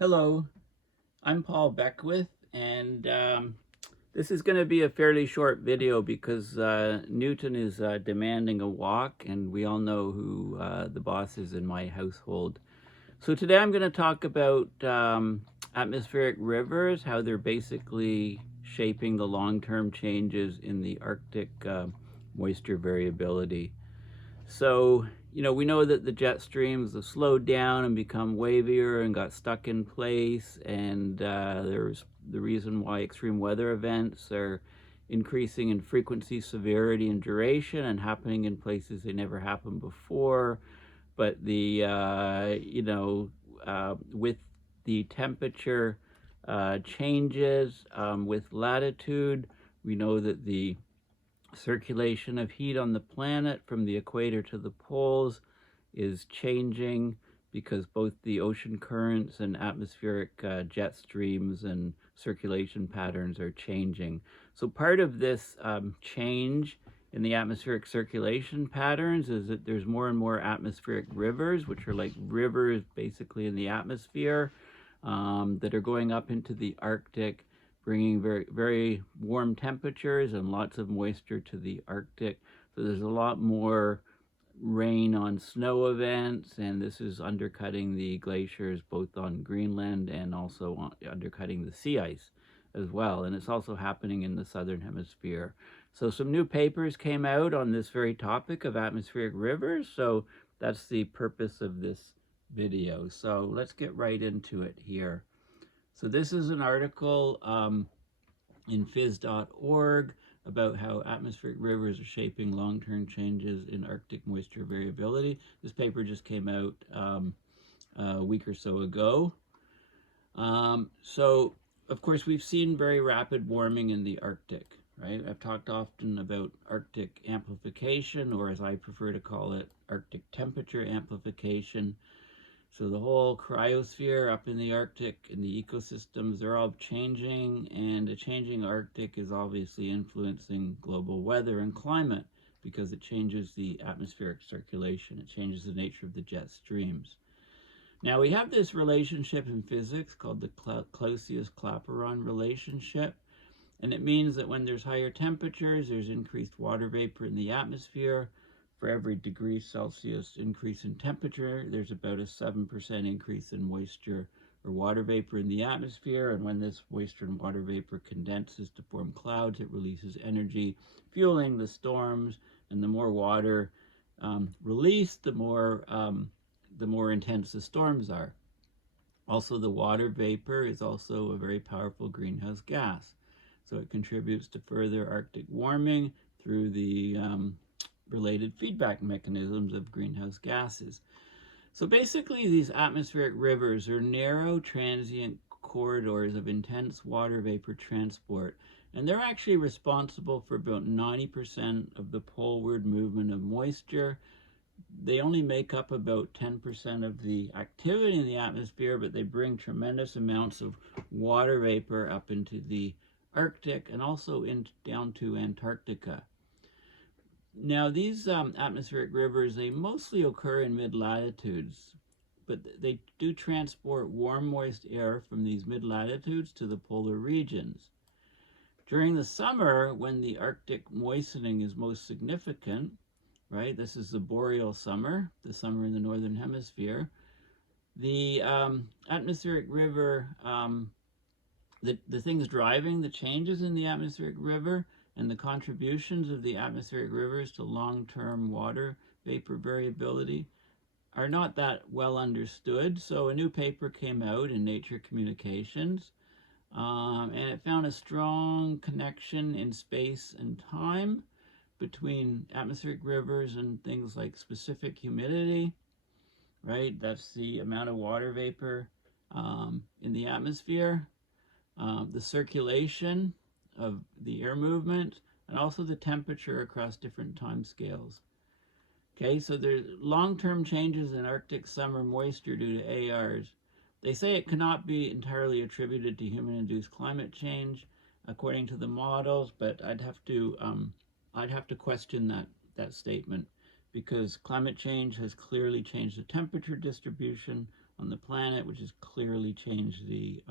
Hello, I'm Paul Beckwith, and this is going to be a fairly short video because Newton is demanding a walk, and we all know who the boss is in my household. So today I'm going to talk about atmospheric rivers, how they're basically shaping the long-term changes in the Arctic moisture variability. So, we know that the jet streams have slowed down and become wavier and got stuck in place, and there's the reason why extreme weather events are increasing in frequency, severity, and duration and happening in places they never happened before. But with the temperature changes with latitude, we know that the circulation of heat on the planet from the equator to the poles is changing because both the ocean currents and atmospheric jet streams and circulation patterns are changing. So part of this change in the atmospheric circulation patterns is that there's more and more atmospheric rivers, which are like rivers basically in the atmosphere that are going up into the Arctic, bringing very, very warm temperatures and lots of moisture to the Arctic. So there's a lot more rain on snow events, and this is undercutting the glaciers both on Greenland and also undercutting the sea ice as well. And it's also happening in the southern hemisphere. So some new papers came out on this very topic of atmospheric rivers. So that's the purpose of this video. So let's get right into it here. So this is an article in phys.org about how atmospheric rivers are shaping long-term changes in Arctic moisture variability. This paper just came out a week or so ago. So, of course, we've seen very rapid warming in the Arctic, right? I've talked often about Arctic amplification, or as I prefer to call it, Arctic temperature amplification. So the whole cryosphere up in the Arctic and the ecosystems, they're all changing, and a changing Arctic is obviously influencing global weather and climate because it changes the atmospheric circulation. It changes the nature of the jet streams. Now we have this relationship in physics called the Clausius-Clapeyron relationship, and it means that when there's higher temperatures, there's increased water vapor in the atmosphere. For every degree Celsius increase in temperature, there's about a 7% increase in moisture or water vapor in the atmosphere. And when this moisture and water vapor condenses to form clouds, it releases energy, fueling the storms. And the more water released, the more intense the storms are. Also, the water vapor is also a very powerful greenhouse gas. So it contributes to further Arctic warming through the related feedback mechanisms of greenhouse gases. So basically, these atmospheric rivers are narrow, transient corridors of intense water vapor transport, and they're actually responsible for about 90% of the poleward movement of moisture. They only make up about 10% of the activity in the atmosphere, but they bring tremendous amounts of water vapor up into the Arctic and also down to Antarctica. Now, these atmospheric rivers, they mostly occur in mid-latitudes, but they do transport warm, moist air from these mid-latitudes to the polar regions. During the summer, when the Arctic moistening is most significant, right, this is the boreal summer, the summer in the northern hemisphere, the atmospheric river, the things driving the changes in the atmospheric river and the contributions of the atmospheric rivers to long-term water vapor variability are not that well understood. So a new paper came out in Nature Communications, and it found a strong connection in space and time between atmospheric rivers and things like specific humidity, right? That's the amount of water vapor in the atmosphere, the circulation of the air movement, and also the temperature across different time scales. Okay, so there's long-term changes in Arctic summer moisture due to ARs. They say it cannot be entirely attributed to human-induced climate change, according to the models, but I'd have to question that statement because climate change has clearly changed the temperature distribution on the planet, which has clearly changed the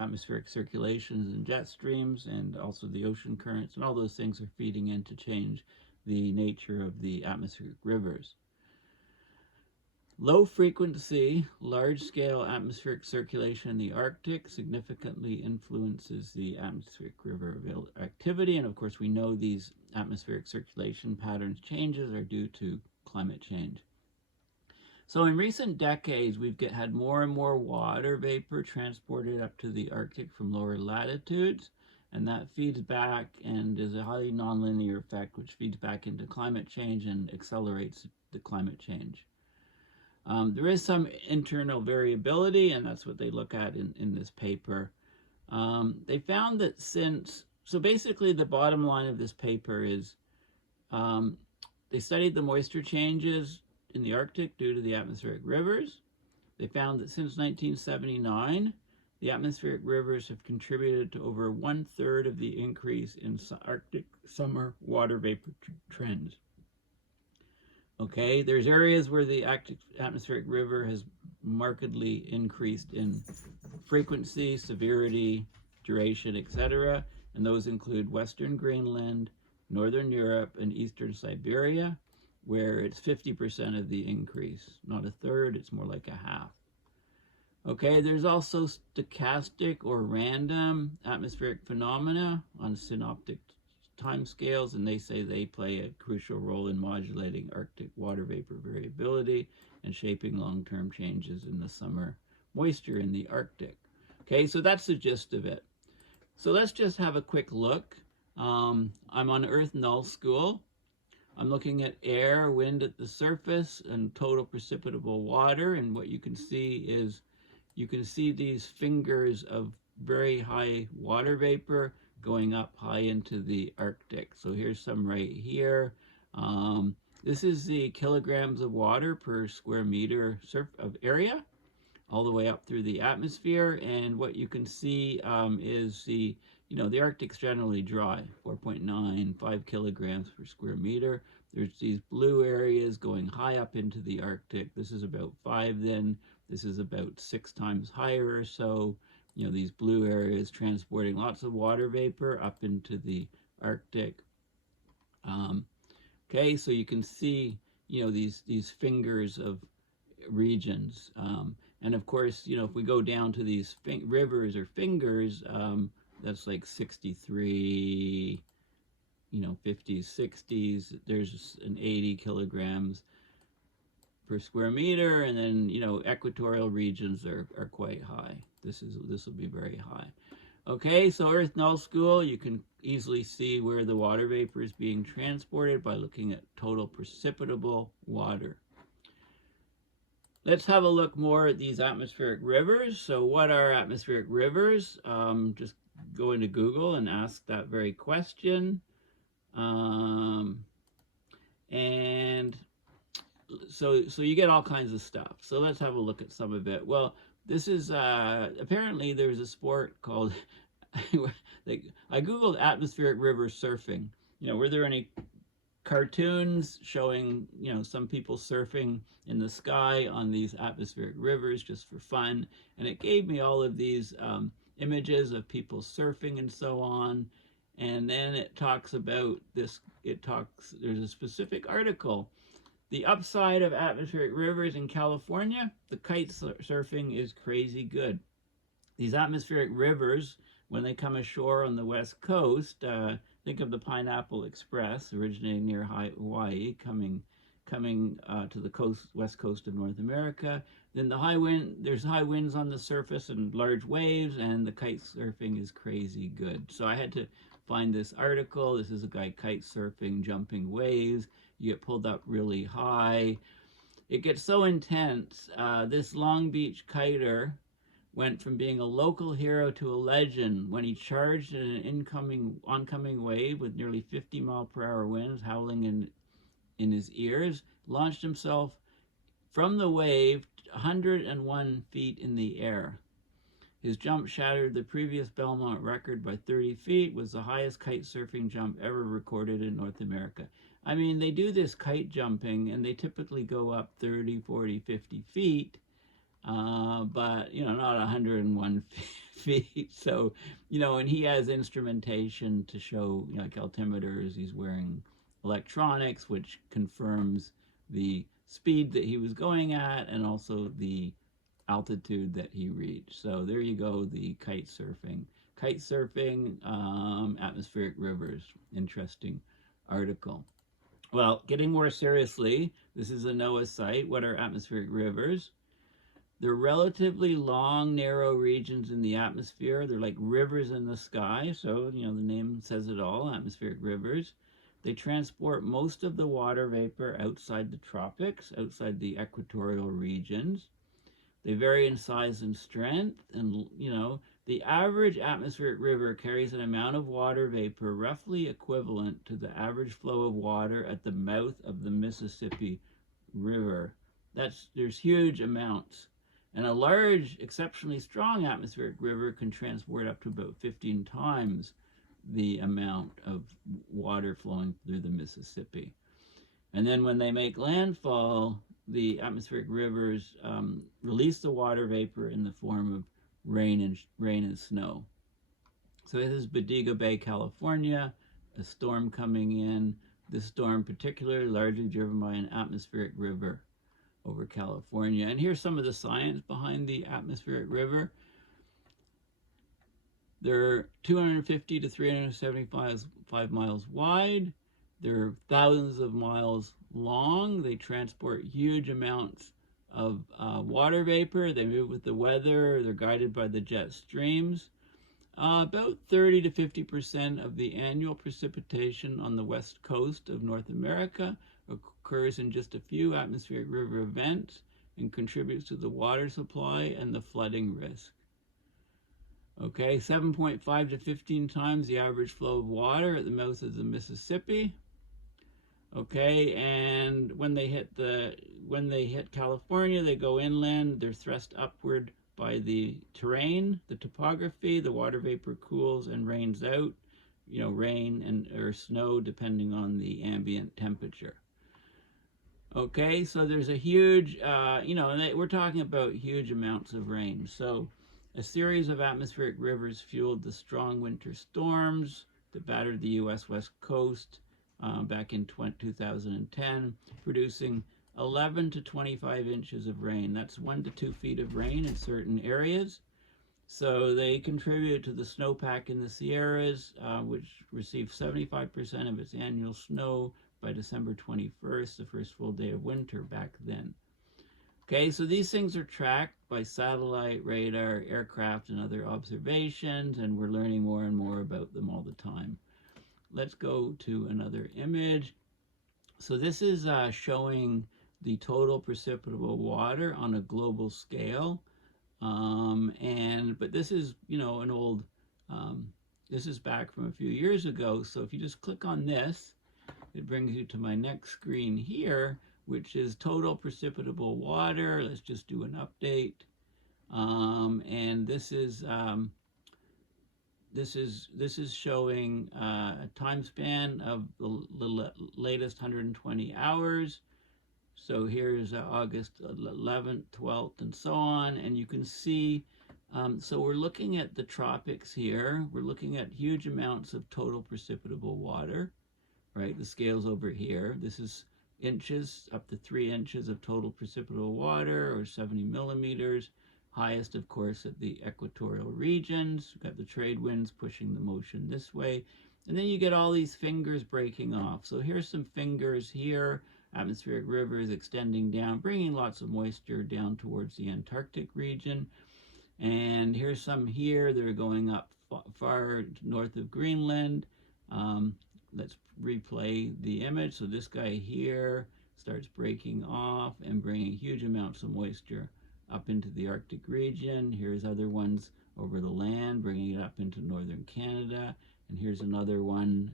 atmospheric circulations and jet streams, and also the ocean currents, and all those things are feeding in to change the nature of the atmospheric rivers. Low frequency, large-scale atmospheric circulation in the Arctic significantly influences the atmospheric river activity, and of course we know these atmospheric circulation patterns changes are due to climate change. So in recent decades, we've had more and more water vapor transported up to the Arctic from lower latitudes, and that feeds back and is a highly nonlinear effect which feeds back into climate change and accelerates the climate change. There is some internal variability, and that's what they look at in this paper. They found that so basically the bottom line of this paper is they studied the moisture changes in the Arctic due to the atmospheric rivers. They found that since 1979, the atmospheric rivers have contributed to over 1/3 of the increase in Arctic summer water vapor trends. Okay, there's areas where the atmospheric river has markedly increased in frequency, severity, duration, etc. And those include Western Greenland, Northern Europe, and Eastern Siberia, where it's 50% of the increase. Not 1/3, it's more like 1/2. Okay, there's also stochastic or random atmospheric phenomena on synoptic timescales, and they say they play a crucial role in modulating Arctic water vapor variability and shaping long-term changes in the summer moisture in the Arctic. Okay, so that's the gist of it. So let's just have a quick look. I'm on Earth Nullschool. I'm looking at air, wind at the surface, and total precipitable water, and what you can see is these fingers of very high water vapor going up high into the Arctic. So here's some right here. This is the kilograms of water per square meter of area, all the way up through the atmosphere. And what you can see is the Arctic's generally dry, 4.9, 5 kilograms per square meter. There's these blue areas going high up into the Arctic. This is about 5 then. This is about 6 times higher or so. These blue areas transporting lots of water vapor up into the Arctic. Okay, so you can see, these fingers of regions. And of course, if we go down to these rivers or fingers, that's like 63, 50s, 60s. There's an 80 kilograms per square meter, and then equatorial regions are quite high. This will be very high. Okay, so Earth Nullschool, you can easily see where the water vapor is being transported by looking at total precipitable water. Let's have a look more at these atmospheric rivers. So what are atmospheric rivers? Just go into Google and ask that very question. And so you get all kinds of stuff. So let's have a look at some of it. Well, this is, apparently there's a sport called, I Googled atmospheric river surfing. Were there any cartoons showing, some people surfing in the sky on these atmospheric rivers just for fun? And it gave me all of these images of people surfing and so on. And then it talks about this, there's a specific article. The upside of atmospheric rivers in California, the kite surfing is crazy good. These atmospheric rivers, when they come ashore on the west coast, think of the Pineapple Express originating near Hawaii, coming to the west coast of North America. Then there's high winds on the surface and large waves, and the kite surfing is crazy good. So I had to find this article. This is a guy kite surfing, jumping waves. You get pulled up really high. It gets so intense. This Long Beach kiter went from being a local hero to a legend when he charged in an oncoming wave with nearly 50-mile-per-hour winds howling in his ears, launched himself from the wave 101 feet in the air. His jump shattered the previous Belmont record by 30 feet, was the highest kite surfing jump ever recorded in North America. I mean, they do this kite jumping, and they typically go up 30, 40, 50 feet. but, not 101 feet. So, and he has instrumentation to show, like altimeters. He's wearing electronics, which confirms the speed that he was going at and also the altitude that he reached. So there you go, the kite surfing. Kite surfing, atmospheric rivers. Interesting article. Well, getting more seriously, this is a NOAA site. What are atmospheric rivers? They're relatively long, narrow regions in the atmosphere. They're like rivers in the sky. So, the name says it all, atmospheric rivers. They transport most of the water vapor outside the tropics, outside the equatorial regions. They vary in size and strength. And, the average atmospheric river carries an amount of water vapor roughly equivalent to the average flow of water at the mouth of the Mississippi River. There's huge amounts. And a large, exceptionally strong atmospheric river can transport up to about 15 times the amount of water flowing through the Mississippi. And then when they make landfall, the atmospheric rivers release the water vapor in the form of rain and snow. So this is Bodega Bay, California, a storm coming in. This storm particularly largely driven by an atmospheric river over California. And here's some of the science behind the atmospheric river. They're 250 to 375 miles wide. They're thousands of miles long. They transport huge amounts of water vapor. They move with the weather. They're guided by the jet streams. About 30 to 50% of the annual precipitation on the west coast of North America occurs in just a few atmospheric river events and contributes to the water supply and the flooding risk. Okay, 7.5 to 15 times the average flow of water at the mouth of the Mississippi. Okay, and when they hit California, they go inland. They're thrust upward by the terrain, the topography. The water vapor cools and rains out. Rain or snow depending on the ambient temperature. Okay, so there's a huge, we're talking about huge amounts of rain. So a series of atmospheric rivers fueled the strong winter storms that battered the U.S. West Coast back in 2010, producing 11 to 25 inches of rain. That's 1 to 2 feet of rain in certain areas. So they contribute to the snowpack in the Sierras, which received 75% of its annual snow by December 21st, the first full day of winter back then. Okay, so these things are tracked by satellite, radar, aircraft, and other observations, and we're learning more and more about them all the time. Let's go to another image. So this is showing the total precipitable water on a global scale. But this is, an old, this is back from a few years ago. So if you just click on this, it brings you to my next screen here, which is total precipitable water. Let's just do an update. And this is showing a time span of the latest 120 hours. So here's August 11th, 12th, and so on. And you can see, so we're looking at the tropics here. We're looking at huge amounts of total precipitable water, right? The scale's over here. This is inches, up to 3 inches of total precipitable water, or 70 millimeters. Highest, of course, at the equatorial regions. We've got the trade winds pushing the motion this way. And then you get all these fingers breaking off. So here's some fingers here. Atmospheric rivers extending down, bringing lots of moisture down towards the Antarctic region. And here's some here that are going up far north of Greenland. Let's replay the image. So this guy here starts breaking off and bringing huge amounts of moisture up into the Arctic region. Here's other ones over the land, bringing it up into northern Canada. And here's another one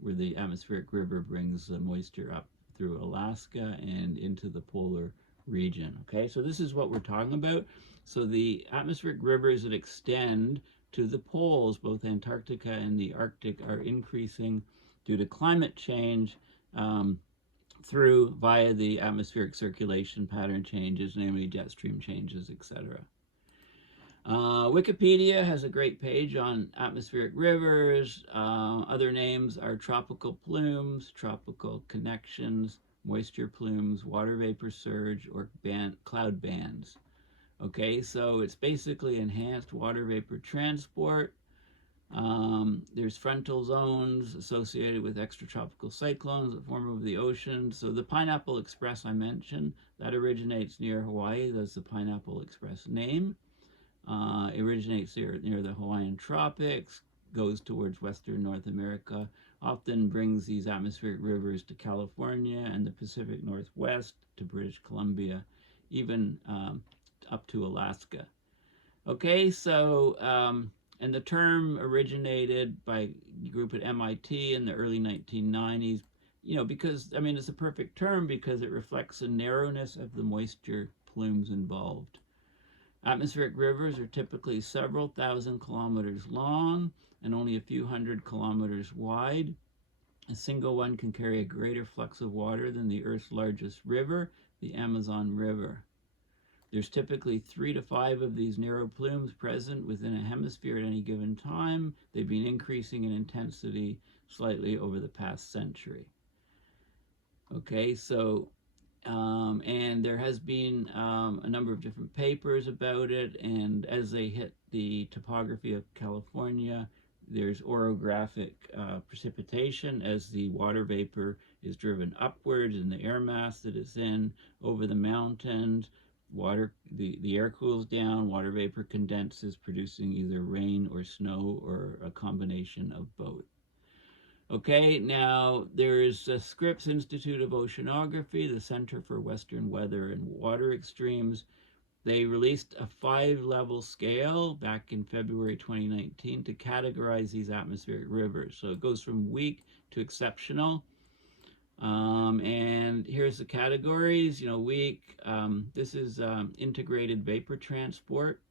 where the atmospheric river brings the moisture up through Alaska and into the polar region. Okay, so this is what we're talking about. So the atmospheric rivers that extend to the poles, both Antarctica and the Arctic, are increasing due to climate change through via the atmospheric circulation pattern changes, namely jet stream changes, etc. Wikipedia has a great page on atmospheric rivers. Other names are tropical plumes, tropical connections, moisture plumes, water vapor surge, or cloud bands. Okay, so it's basically enhanced water vapor transport. There's frontal zones associated with extratropical cyclones that form over the ocean. So the Pineapple Express I mentioned, that originates near Hawaii. That's the Pineapple Express name. It originates near the Hawaiian tropics, goes towards western North America, often brings these atmospheric rivers to California and the Pacific Northwest to British Columbia, even up to Alaska. Okay, so, and the term originated by a group at MIT in the early 1990s, because, I mean, it's a perfect term because it reflects the narrowness of the moisture plumes involved. Atmospheric rivers are typically several thousand kilometers long and only a few hundred kilometers wide. A single one can carry a greater flux of water than the Earth's largest river, the Amazon River. There's typically 3 to 5 of these narrow plumes present within a hemisphere at any given time. They've been increasing in intensity slightly over the past century. Okay, so and there has been a number of different papers about it, and as they hit the topography of California, there's orographic precipitation as the water vapor is driven upwards in the air mass that it's in over the mountains. The air cools down, water vapor condenses, producing either rain or snow or a combination of both. Okay, now there's the Scripps Institute of Oceanography, the Center for Western Weather and Water Extremes. They released a 5-level scale back in February 2019 to categorize these atmospheric rivers. So it goes from weak to exceptional. And here's the categories. Weak, this is integrated vapor transport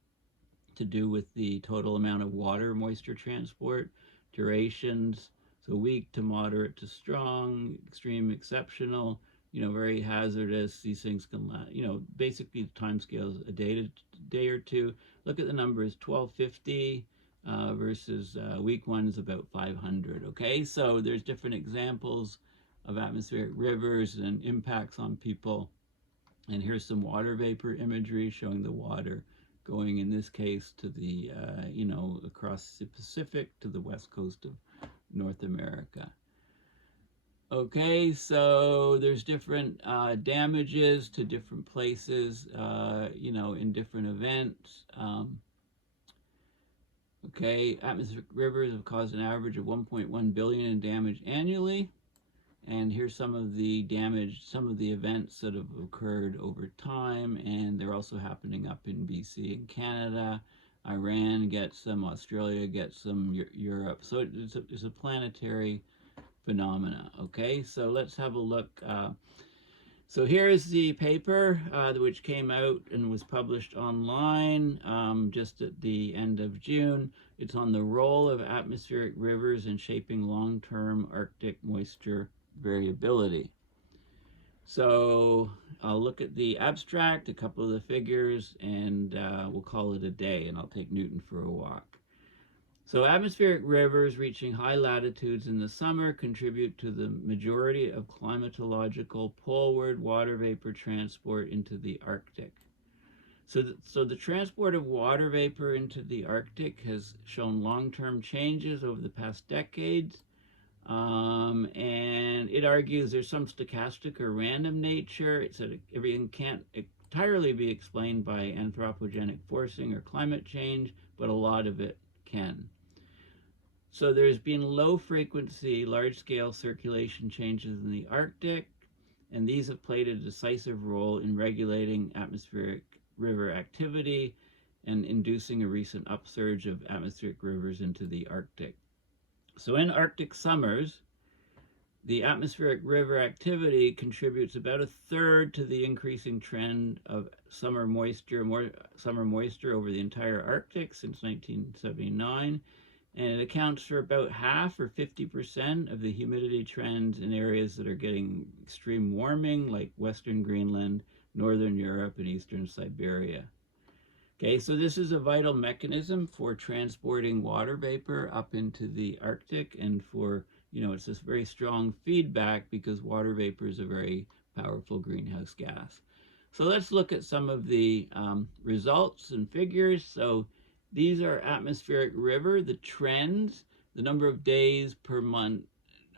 to do with the total amount of water moisture transport, durations. So weak to moderate to strong, extreme, exceptional, very hazardous. These things can last, basically the time scales a day or two. Look at the numbers, 1250 versus weak ones about 500. Okay, so there's different examples of atmospheric rivers and impacts on people. And here's some water vapor imagery showing the water going, in this case, to the, across the Pacific to the west coast of North America. Okay, so there's different damages to different places, in different events. Okay, atmospheric rivers have caused an average of 1.1 billion in damage annually. And here's some of the damage, some of the events that have occurred over time, and they're also happening up in BC and Canada. Iran gets them, Australia gets them, Europe. So it's a planetary phenomena. Okay, so let's have a look. So here's the paper which came out and was published online just at the end of June. It's on the role of atmospheric rivers in shaping long-term Arctic moisture variability. So I'll look at the abstract, a couple of the figures, and we'll call it a day, and I'll take Newton for a walk. So atmospheric rivers reaching high latitudes in the summer contribute to the majority of climatological poleward water vapor transport into the Arctic. So the transport of water vapor into the Arctic has shown long-term changes over the past decades. And it argues there's some stochastic or random nature. It said everything can't entirely be explained by anthropogenic forcing or climate change, but a lot of it can. So there's been low frequency, large-scale circulation changes in the Arctic, and these have played a decisive role in regulating atmospheric river activity and inducing a recent upsurge of atmospheric rivers into the Arctic. So in Arctic summers, the atmospheric river activity contributes about a third to the increasing trend of summer moisture over the entire Arctic since 1979. and it accounts for about half or 50% of the humidity trends in areas that are getting extreme warming, like Western Greenland, Northern Europe, and Eastern Siberia. Okay, so this is a vital mechanism for transporting water vapor up into the Arctic, and for, it's this very strong feedback because water vapor is a very powerful greenhouse gas. So let's look at some of the results and figures. So these are atmospheric river, the trends, the number of days per month,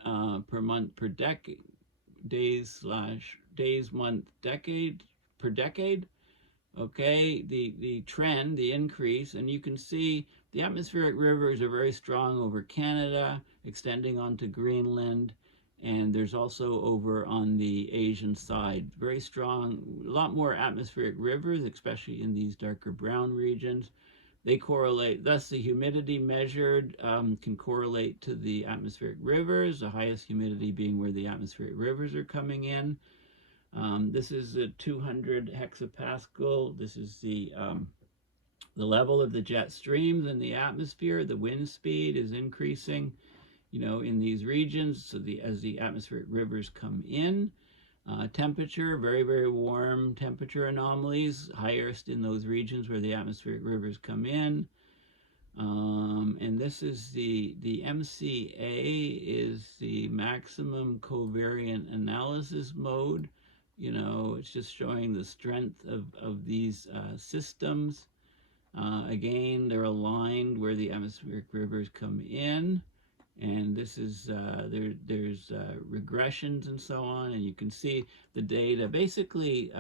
per decade, days, month, decade, per decade. Okay, the trend, the increase, and you can see the atmospheric rivers are very strong over Canada, extending onto Greenland, and there's also over on the Asian side, very strong, a lot more atmospheric rivers, especially in these darker brown regions. They correlate, thus the humidity measured can correlate to the atmospheric rivers, the highest humidity being where the atmospheric rivers are coming in. This is a 200 hexapascal. This is the level of the jet streams in the atmosphere. The wind speed is increasing, in these regions. So as the atmospheric rivers come in, temperature, very, very warm temperature anomalies, highest in those regions where the atmospheric rivers come in. And this is the MCA is the maximum covariant analysis mode. It's just showing the strength of these systems. Again, they're aligned where the atmospheric rivers come in, and this is there's regressions and so on, and you can see the data. Basically,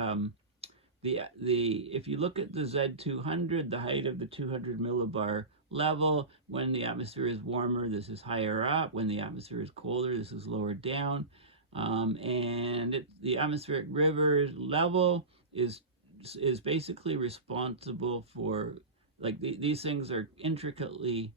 if you look at the Z200, the height of the 200 millibar level, when the atmosphere is warmer, this is higher up. When the atmosphere is colder, this is lower down. The atmospheric rivers level is basically responsible for, like, these things are intricately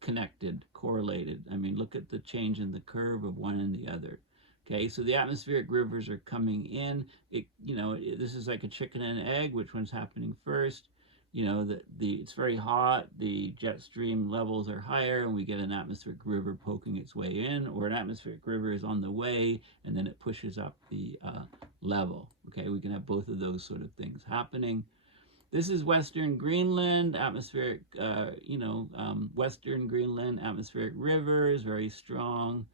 connected, correlated. I mean, look at the change in the curve of one and the other. Okay, so the atmospheric rivers are coming in. This is like a chicken and egg. Which one's happening first? It's very hot, the jet stream levels are higher, and we get an atmospheric river poking its way in, or an atmospheric river is on the way, and then it pushes up the level. Okay, we can have both of those sort of things happening. This is Western Greenland, atmospheric, Western Greenland atmospheric rivers, very strong,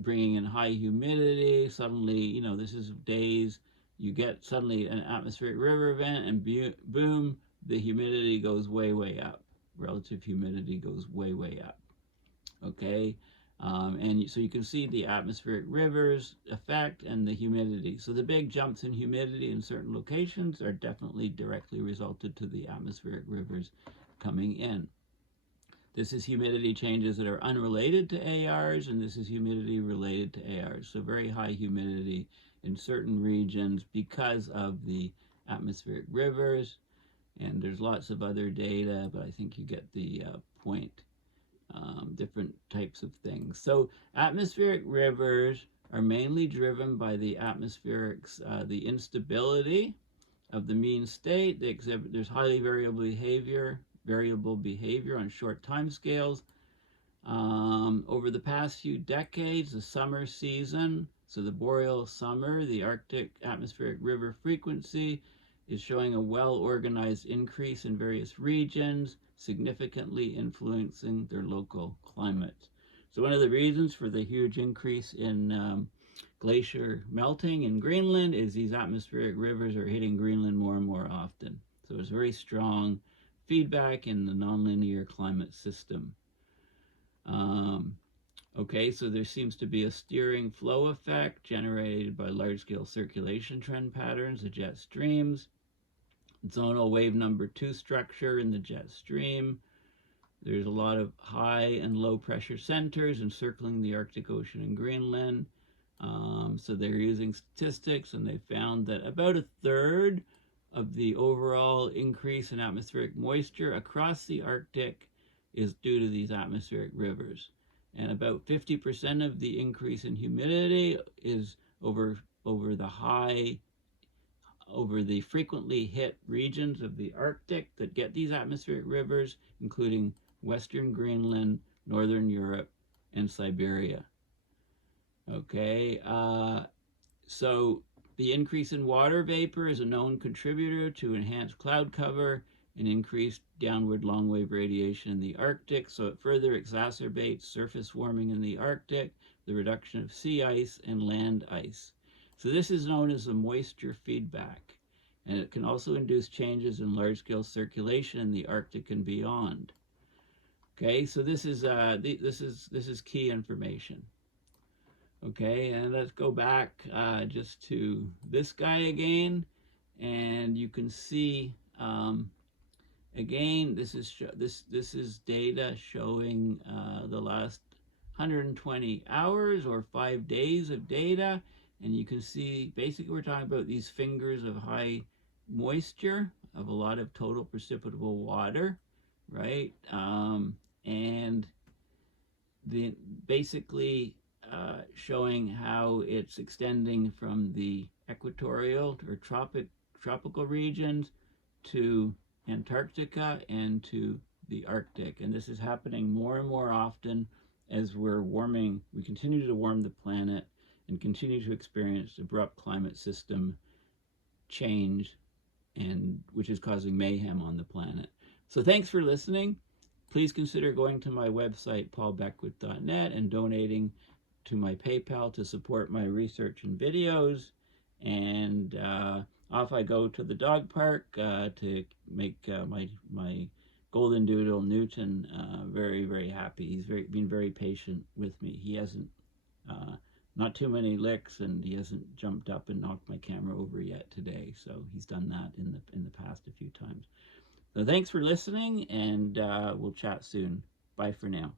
bringing in high humidity. Suddenly, this is days, you get suddenly an atmospheric river event, and boom, the humidity goes way, way up. Relative humidity goes way, way up. Okay, and so you can see the atmospheric rivers effect and the humidity. So the big jumps in humidity in certain locations are definitely directly resulted to the atmospheric rivers coming in. This is humidity changes that are unrelated to ARs, and this is humidity related to ARs. So very high humidity in certain regions because of the atmospheric rivers. And there's lots of other data, but I think you get the point. Different types of things. So atmospheric rivers are mainly driven by the atmospheric, the instability of the mean state. They exhibit, there's highly variable behavior on short time scales. Over the past few decades, the summer season, so the boreal summer, the Arctic atmospheric river frequency is showing a well-organized increase in various regions, significantly influencing their local climates. So one of the reasons for the huge increase in glacier melting in Greenland is these atmospheric rivers are hitting Greenland more and more often. So there's very strong feedback in the nonlinear climate system. Okay, so there seems to be a steering flow effect generated by large-scale circulation trend patterns, the jet streams. Zonal wave number 2 structure in the jet stream. There's a lot of high and low pressure centers encircling the Arctic Ocean and Greenland. So they're using statistics, and they found that about a third of the overall increase in atmospheric moisture across the Arctic is due to these atmospheric rivers. And about 50% of the increase in humidity is over the frequently hit regions of the Arctic that get these atmospheric rivers, including Western Greenland, Northern Europe, and Siberia. Okay, so the increase in water vapor is a known contributor to enhanced cloud cover and increased downward long-wave radiation in the Arctic, so it further exacerbates surface warming in the Arctic, the reduction of sea ice and land ice. So this is known as the moisture feedback, and it can also induce changes in large-scale circulation in the Arctic and beyond. Okay, so this is key information. Okay, and let's go back just to this guy again, and you can see again this is data showing the last 120 hours or 5 days of data, and you can see basically we're talking about these fingers of high moisture of a lot of total precipitable water, right? And the basically showing how it's extending from the equatorial or tropical regions to Antarctica and to the Arctic. And this is happening more and more often as we're warming. We continue to warm the planet and continue to experience abrupt climate system change, and which is causing mayhem on the planet. So thanks for listening. Please consider going to my website, paulbeckwith.net, and donating to my PayPal to support my research and videos. And off I go to the dog park to make my golden doodle Newton very, very happy. He's been very patient with me. He hasn't not too many licks, and he hasn't jumped up and knocked my camera over yet today. So he's done that in the past a few times. So thanks for listening, and we'll chat soon. Bye for now.